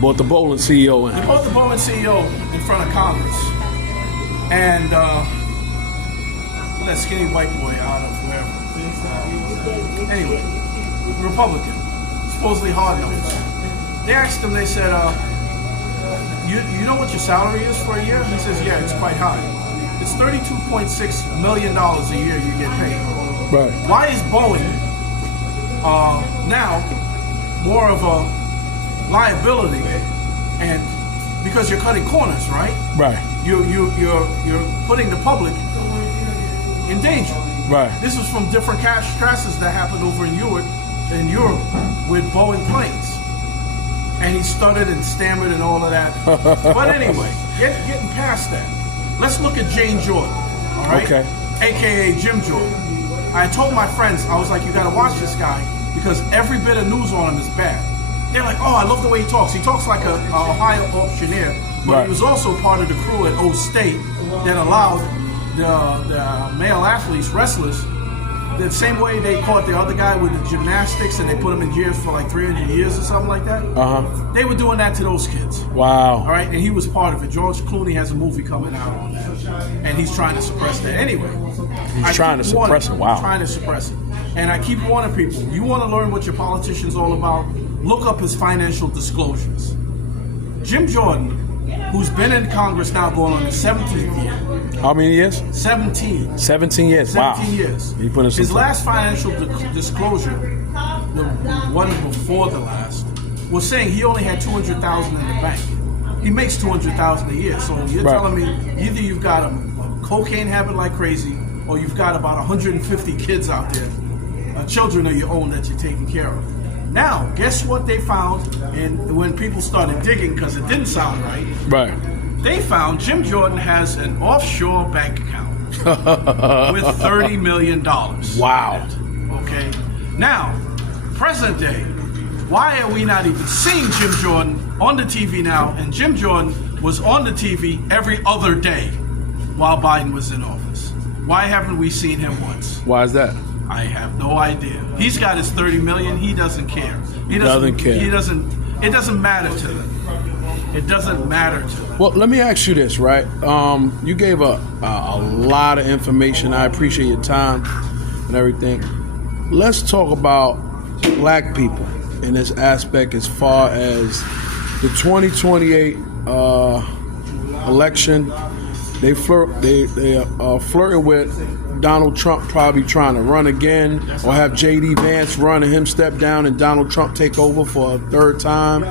brought the bowling CEO in. They brought the bowling CEO in front of Congress. And that skinny white boy out of wherever. Anyway, Republican, supposedly hard-nosed. They asked him, they said, you know what your salary is for a year? He says, yeah, it's quite high. It's $32.6 million a year you get paid. Right. Why is Boeing now more of a liability? And because you're cutting corners, right? Right. You're putting the public in danger. Right. This was from different crashes that happened over in Europe with Boeing planes. And he stuttered and stammered and all of that. But anyway, getting past that, let's look at Jane Jordan, all right? Okay. AKA Jim Jordan. I told my friends, I was like, you gotta watch this guy because every bit of news on him is bad. They're like, oh, I love the way he talks. He talks like a Ohio auctioneer, but Right. he was also part of the crew at O State that allowed the male athletes, wrestlers, the same way they caught the other guy with the gymnastics and they put him in jail for like 300 years or something like that. Uh-huh. They were doing that to those kids. Wow. All right, and he was part of it. George Clooney has a movie coming out on that, and he's trying to suppress that. Anyway, He's trying to suppress it. Wow. Trying to suppress it. And I keep warning people, you want to learn what your politician's all about, look up his financial disclosures. Jim Jordan, who's been in Congress now going on his 17th year. How many years? 17. 17 years. 17 Wow. years. He put in some His time. last financial disclosure, the one before the last, was saying he only had $200,000 in the bank. He makes $200,000 a year. So you're Right. telling me either you've got a cocaine habit like crazy, or you've got about 150 kids out there, children of your own that you're taking care of. Now, guess what they found? And when people started digging, because it didn't sound right, Right. they found Jim Jordan has an offshore bank account with $30 million. Wow. Okay. Now, present day, why are we not even seeing Jim Jordan on the TV now? And Jim Jordan was on the TV every other day while Biden was in office. Why haven't we seen him once? Why is that? I have no idea. He's got his 30 million. He doesn't care. He Doesn't care. He doesn't. It doesn't matter to them. It doesn't matter to them. Well, let me ask you this, right? You gave a lot of information. I appreciate your time and everything. Let's talk about black people in this aspect as far as the 2028 election. They flirting with Donald Trump probably trying to run again, or have J.D. Vance run and him step down and Donald Trump take over for a third time.